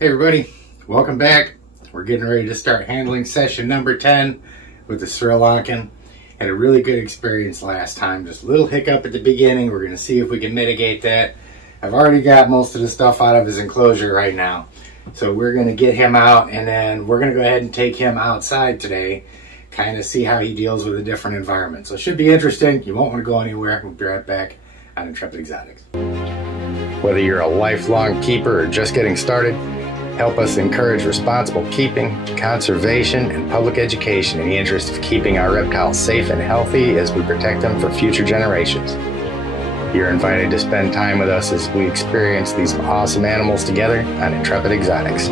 Hey everybody, welcome back. We're getting ready to start handling session number 10 with the Sri Lankan. Had a really good experience last time, just a little hiccup at the beginning. We're going to see if we can mitigate that. I've already got most of the stuff out of his enclosure right now. So we're going to get him out and then we're going to go ahead and take him outside today, kind of see how he deals with a different environment. So it should be interesting. You won't want to go anywhere. We'll be right back on Intrepid Exotics. Whether you're a lifelong keeper or just getting started, help us encourage responsible keeping, conservation, and public education in the interest of keeping our reptiles safe and healthy as we protect them for future generations. You're invited to spend time with us as we experience these awesome animals together on Intrepid Exotics.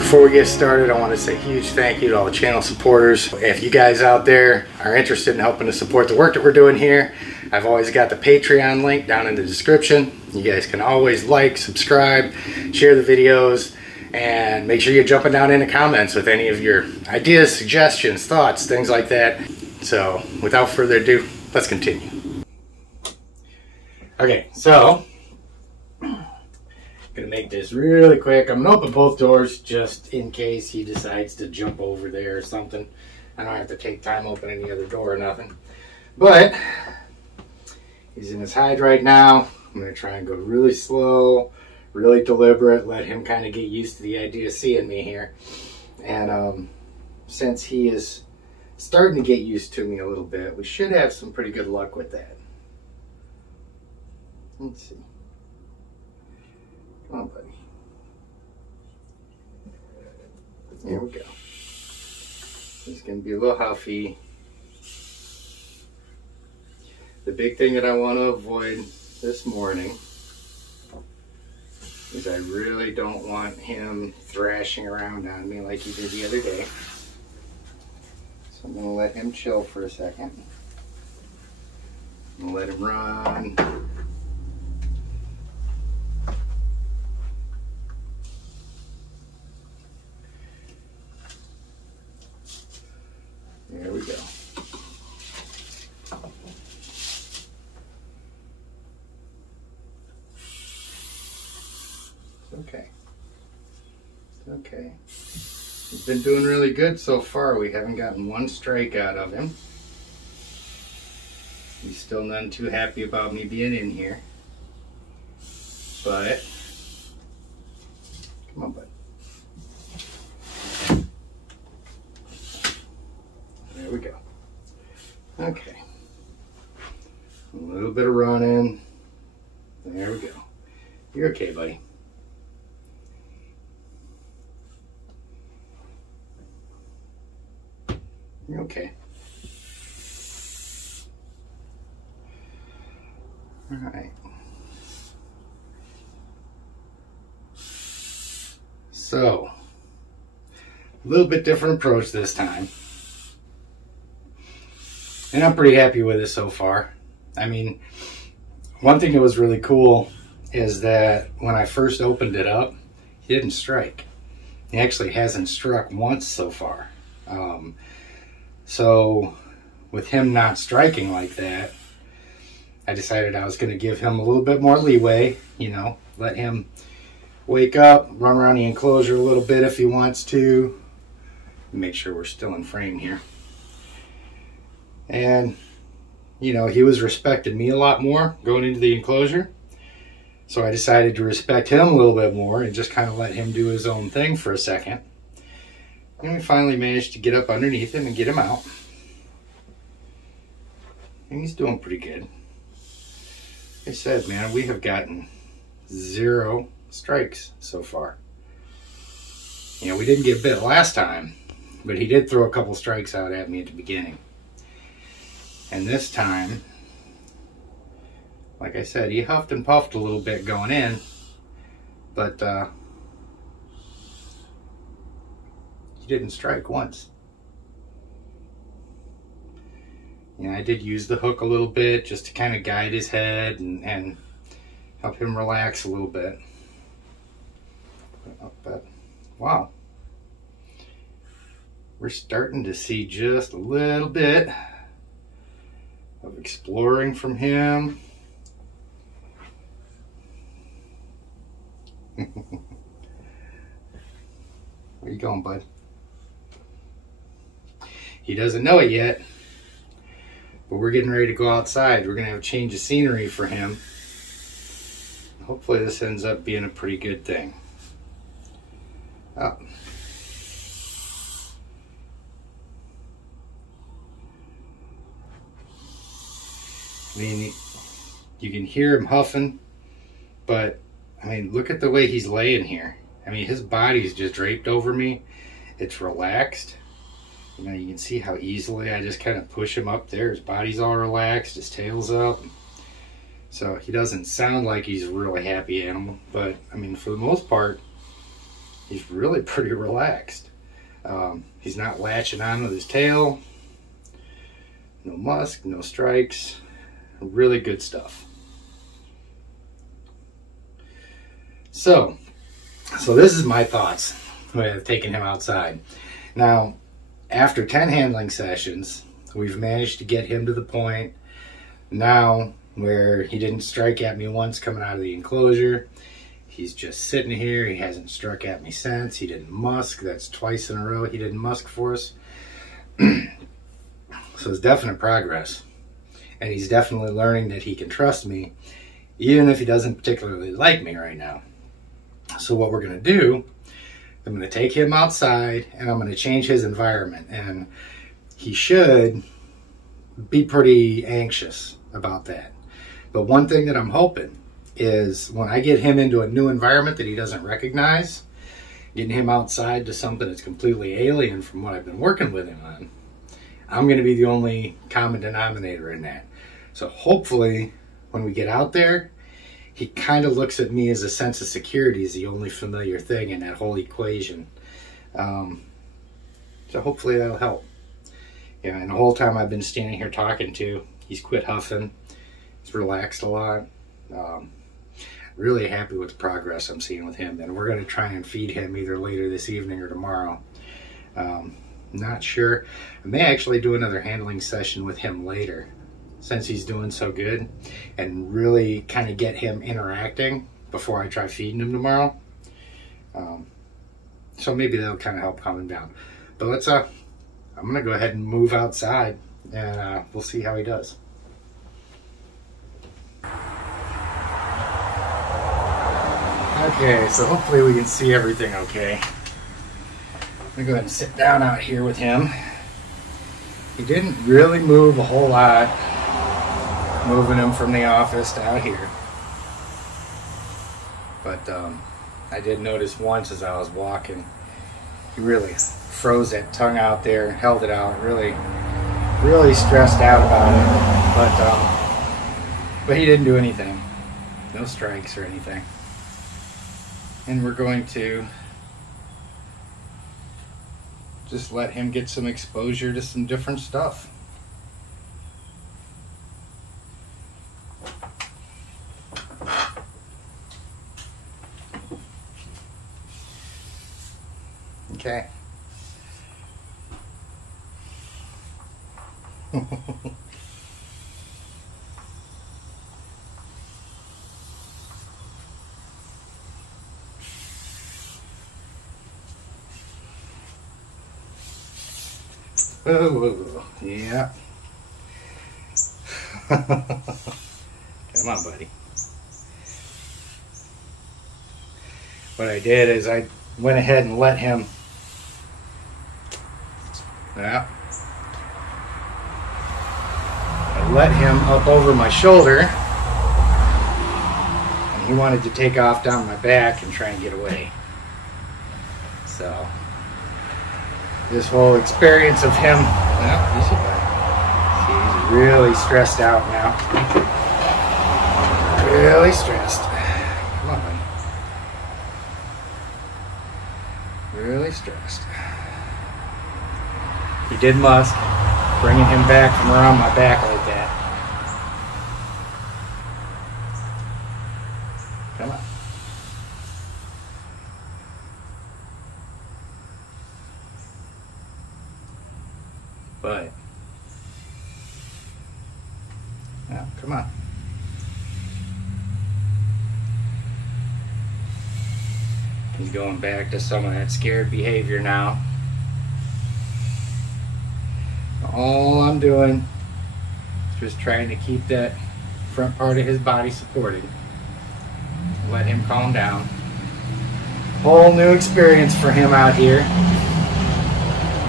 Before we get started, I want to say a huge thank you to all the channel supporters. If you guys out there are interested in helping to support the work that we're doing here, I've always got the Patreon link down in the description. You guys can always like, subscribe, share the videos, and make sure you're jumping down in the comments with any of your ideas, suggestions, thoughts, things like that. So without further ado, let's continue. Okay, so I'm gonna make this really quick. I'm gonna open both doors just in case he decides to jump over there or something. I don't have to take time opening the other door or nothing. But he's in his hide right now. I'm going to try and go really slow, really deliberate, let him kind of get used to the idea of seeing me here. And since he is starting to get used to me a little bit, we should have some pretty good luck with that. Let's see. Come on, buddy. Here we go. He's going to be a little huffy. The big thing that I want to avoid this morning is I really don't want him thrashing around on me like he did the other day. So I'm going to let him chill for a second. I'm going to let him run. There we go. Okay. Okay. He's been doing really good so far. We haven't gotten one strike out of him. He's still none too happy about me being in here. But, come on, bud. There we go. Okay. A little bit of running. There we go. You're okay, buddy. Okay. All right. So, a little bit different approach this time. And I'm pretty happy with it so far. I mean, one thing that was really cool is that when I first opened it up, he didn't strike. He actually hasn't struck once so far. So with him not striking like that, I decided I was going to give him a little bit more leeway, you know, let him wake up, run around the enclosure a little bit if he wants to. Make sure we're still in frame here. And, you know, he was respecting me a lot more going into the enclosure. So I decided to respect him a little bit more and just kind of let him do his own thing for a second. And we finally managed to get up underneath him and get him out. And he's doing pretty good. Like I said, man, we have gotten 0 strikes so far. You know, we didn't get bit last time, but he did throw a couple strikes out at me at the beginning. And this time, like I said, he huffed and puffed a little bit going in, but he didn't strike once. You know, I did use the hook a little bit just to kind of guide his head and help him relax a little bit. But wow, we're starting to see just a little bit of exploring from him. Where you going, bud? He doesn't know it yet, but we're getting ready to go outside. We're going to have a change of scenery for him. Hopefully this ends up being a pretty good thing. Oh. I mean, you can hear him huffing, but I mean, look at the way he's laying here. I mean, his body's just draped over me. It's relaxed. You know, you can see how easily I just kind of push him up there. His body's all relaxed, his tail's up. So he doesn't sound like he's a really happy animal, but I mean, for the most part, he's really pretty relaxed. He's not latching on with his tail. No musk, no strikes. Really good stuff. So this is my thoughts with taking him outside. Now, after 10 handling sessions, we've managed to get him to the point now where he didn't strike at me once coming out of the enclosure. He's just sitting here. He hasn't struck at me since. He didn't musk. That's twice in a row he didn't musk for us. So it's definite progress. And he's definitely learning that he can trust me, even if he doesn't particularly like me right now. So what we're going to do, I'm going to take him outside and I'm going to change his environment. And he should be pretty anxious about that. But one thing that I'm hoping is when I get him into a new environment that he doesn't recognize, getting him outside to something that's completely alien from what I've been working with him on, I'm going to be the only common denominator in that. So hopefully when we get out there, he kind of looks at me as a sense of security is the only familiar thing in that whole equation. So hopefully that'll help. Yeah, and the whole time I've been standing here talking to, he's quit huffing. He's relaxed a lot. Really happy with the progress I'm seeing with him. And we're going to try and feed him either later this evening or tomorrow. Not sure. I may actually do another handling session with him later, since he's doing so good, and really kind of get him interacting before I try feeding him tomorrow. So maybe that'll kind of help calm him down. But let's I'm gonna go ahead and move outside, and we'll see how he does. Okay, so hopefully we can see everything okay. I'm gonna go ahead and sit down out here with him. He didn't really move a whole lot, moving him from the office to out here. But I did notice once as I was walking, he really froze that tongue out there, held it out, really stressed out about it. But he didn't do anything. No strikes or anything. And we're going to just let him get some exposure to some different stuff. Okay. Oh, yeah. Come on, buddy. What I did is I went ahead and let him, yeah, I let him up over my shoulder, and he wanted to take off down my back and try and get away. So this whole experience of him, he's really stressed out now. Really stressed. Come on, buddy. Really stressed. He did musk, bringing him back from around my back like that. Come on. But, now, come on. He's going back to some of that scared behavior now. All I'm doing is just trying to keep that front part of his body supported. Let him calm down. Whole new experience for him out here.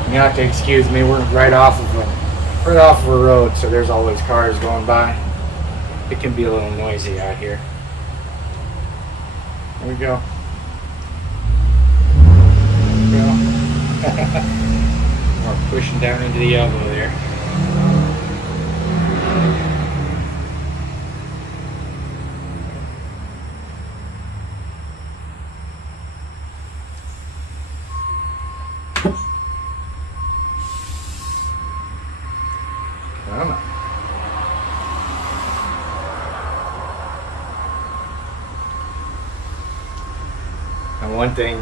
You have to excuse me, we're right off of a road, so there's always cars going by. It can be a little noisy out here. There we go. We're pushing down into the elbow there. Come on. And one thing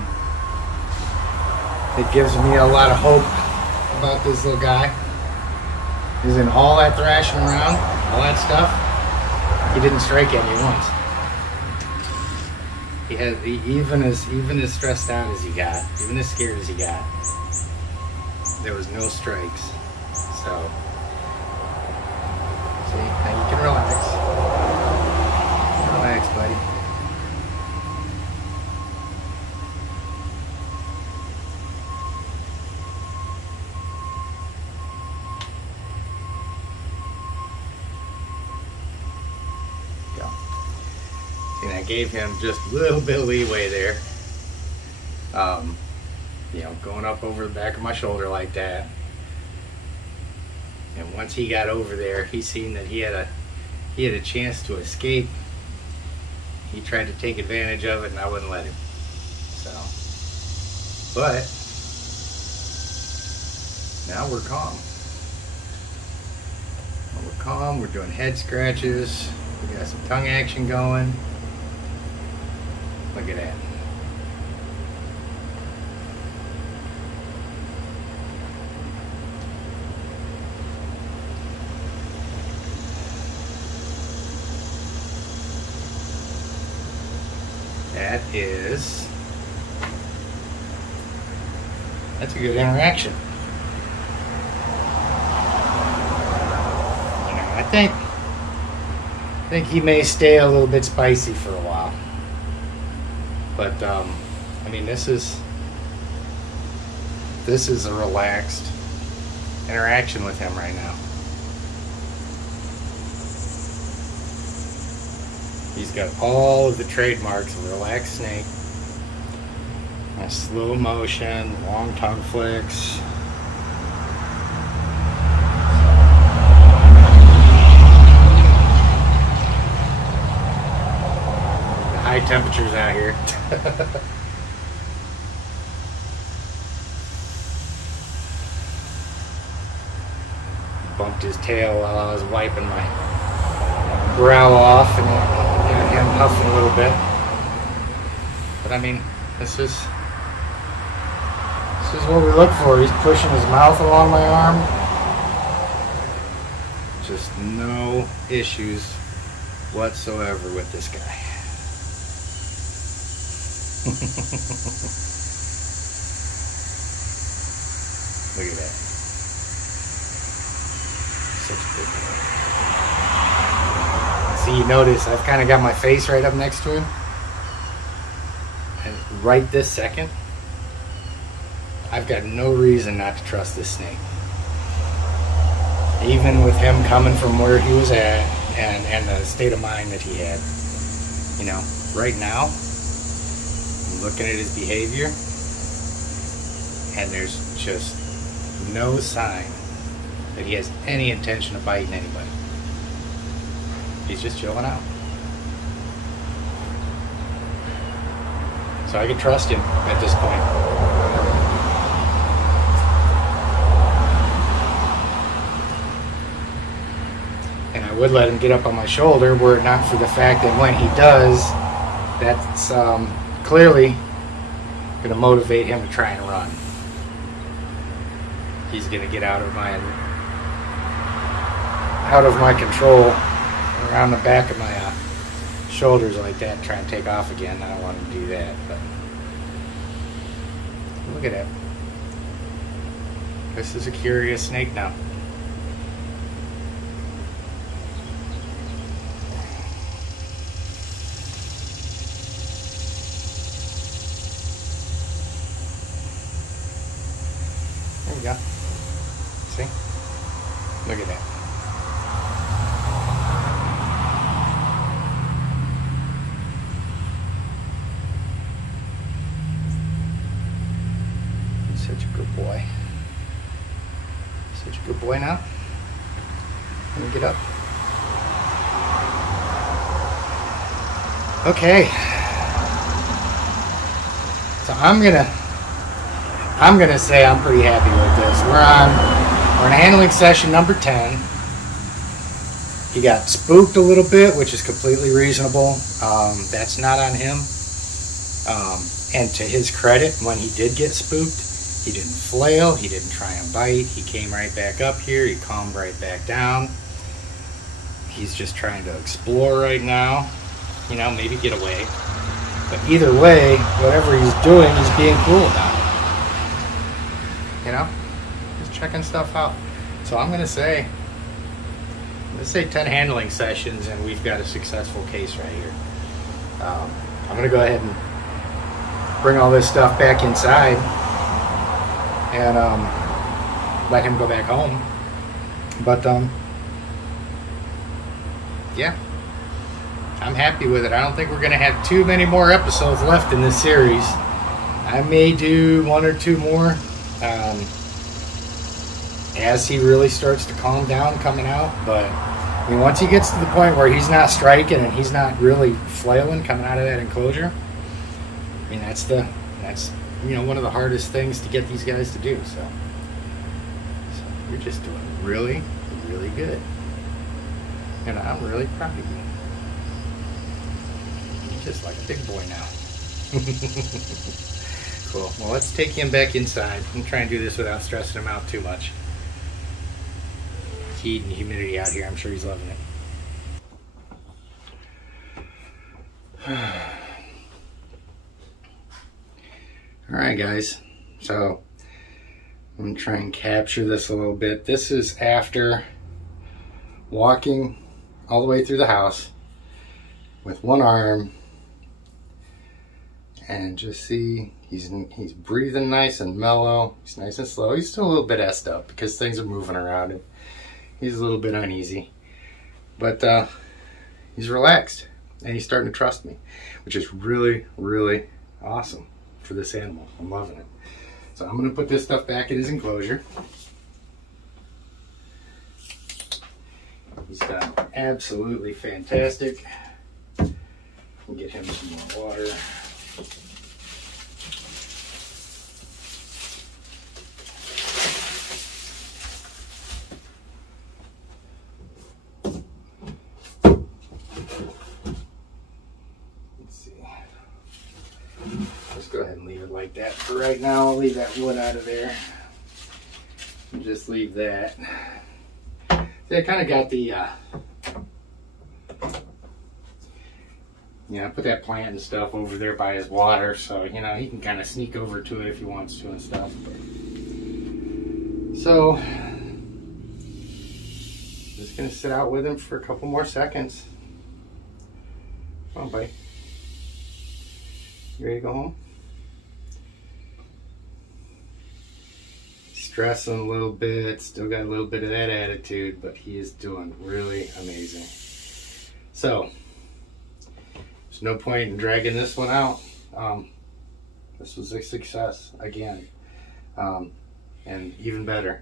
that gives me a lot of hope about this little guy is in all that thrashing around, all that stuff, he didn't strike at me once. He had even as stressed out as he got, even as scared as he got, there was no strikes. So see, now you can relax. Relax, buddy. And I gave him just a little bit of leeway there. You know, going up over the back of my shoulder like that. And once he got over there, he seen that he had a chance to escape. He tried to take advantage of it, and I wouldn't let him. So, but now we're calm. We're calm. We're doing head scratches. We got some tongue action going. Look at that. That's a good interaction. You know, I think he may stay a little bit spicy for a while. But I mean, this is a relaxed interaction with him right now. He's got all of the trademarks of a relaxed snake. A slow motion, long tongue flicks. High temperatures out here. Bumped his tail while I was wiping my brow off and got him huffing a little bit. But I mean, this is what we look for. He's pushing his mouth along my arm. Just no issues whatsoever with this guy. Look at that. Such a good boy. See, you notice I've kind of got my face right up next to him. And right this second, I've got no reason not to trust this snake. Even with him coming from where he was at and the state of mind that he had. You know, right now, I'm looking at his behavior, and there's just no sign that he has any intention of biting anybody. He's just chilling out. So I can trust him at this point. And I would let him get up on my shoulder were it not for the fact that when he does, that's clearly going to motivate him to try and run. He's going to get out of my control around the back of my shoulders like that and try and take off again. I don't want him to do that. But Look at that. This is a curious snake now. There we go. See? Look at that. He's such a good boy. Such a good boy now. Let me get up. Okay. So I'm gonna say I'm pretty happy with this. We're in handling session number 10. He got spooked a little bit, which is completely reasonable. That's not on him. And to his credit, when he did get spooked, he didn't flail, he didn't try and bite, he came right back up here, he calmed right back down. He's just trying to explore right now, you know, maybe get away. But either way, whatever he's doing, he's being cool about it. You know, just checking stuff out. So I'm gonna say 10 handling sessions and we've got a successful case right here. I'm gonna go ahead and bring all this stuff back inside and let him go back home. But yeah, I'm happy with it. I don't think we're gonna have too many more episodes left in this series. I may do 1 or 2 more as he really starts to calm down coming out. But I mean, once he gets to the point where he's not striking and he's not really flailing coming out of that enclosure, I mean, that's you know, one of the hardest things to get these guys to do. So you're just doing really, really good. And I'm really proud of you. You're just like a big boy now. Cool. Well, let's take him back inside and try and do this without stressing him out too much. Heat and humidity out here, I'm sure he's loving it. Alright guys, so I'm going to try and capture this a little bit. This is after walking all the way through the house with one arm, and just see he's breathing nice and mellow. He's nice and slow. He's still a little bit essed up because things are moving around and he's a little bit uneasy, but he's relaxed and he's starting to trust me, which is really, really awesome for this animal. I'm loving it. So I'm going to put this stuff back in his enclosure. He's done absolutely fantastic. We'll get him some more water. Go ahead and leave it like that for right now. I'll leave that wood out of there and just leave that. See, I kind of got the I put that plant and stuff over there by his water, so you know he can kind of sneak over to it if he wants to and stuff. But, so just gonna sit out with him for a couple more seconds. Come on, buddy. You ready to go home? Stressing a little bit, still got a little bit of that attitude, but he is doing really amazing. So there's no point in dragging this one out. This was a success again, and even better.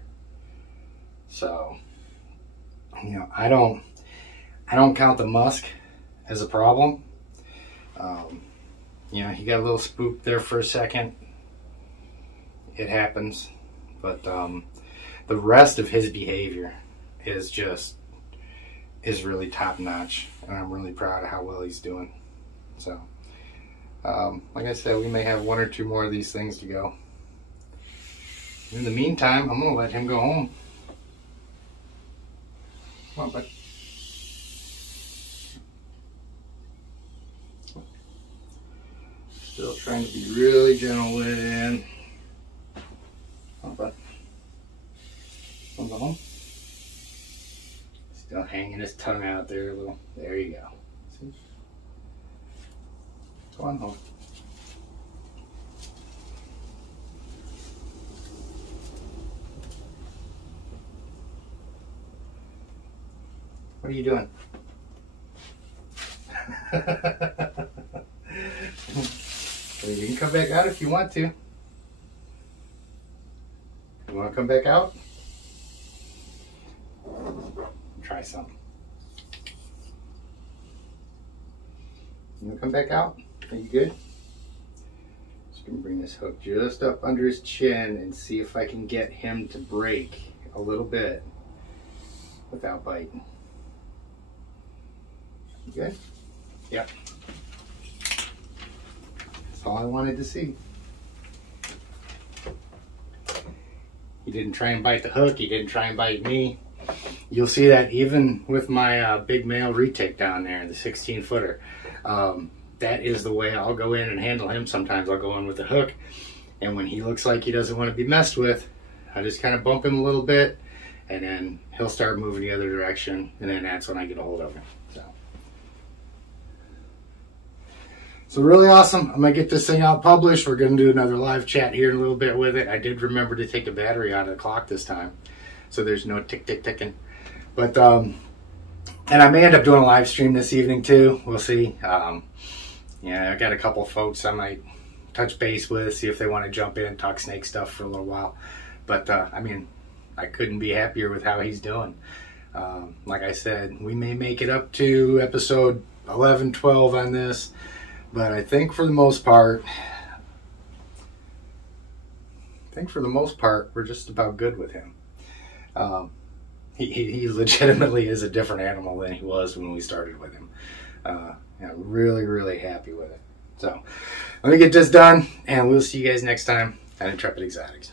So you know, I don't count the musk as a problem. You know, he got a little spooked there for a second. It happens. But the rest of his behavior is really top notch, and I'm really proud of how well he's doing. So, like I said, we may have 1 or 2 more of these things to go. In the meantime, I'm gonna let him go home. Come on, bud. Still trying to be really gentle with him. of them. Still hanging his tongue out there a little. There you go. See? Go on home. What are you doing? Well, you can come back out if you want to. You want to come back out? Try something. You want to come back out? Are you good? Just going to bring this hook just up under his chin and see if I can get him to break a little bit without biting. You good? Yep. That's all I wanted to see. He didn't try and bite the hook. He didn't try and bite me. You'll see that even with my big male retake down there, the 16-footer. That is the way I'll go in and handle him. Sometimes I'll go in with the hook, and when he looks like he doesn't want to be messed with, I just kind of bump him a little bit, and then he'll start moving the other direction, and then that's when I get a hold of him. So really awesome. I'm going to get this thing out published. We're going to do another live chat here in a little bit with it. I did remember to take the battery out of the clock this time, so there's no tick-tick-ticking. But, and I may end up doing a live stream this evening too. We'll see. Yeah, I got a couple folks I might touch base with, see if they want to jump in, talk snake stuff for a little while. But, I mean, I couldn't be happier with how he's doing. Like I said, we may make it up to episode 11, 12 on this. But I think for the most part, we're just about good with him. He legitimately is a different animal than he was when we started with him. Yeah, really, really happy with it. So let me get this done, and we'll see you guys next time at Intrepid Exotics.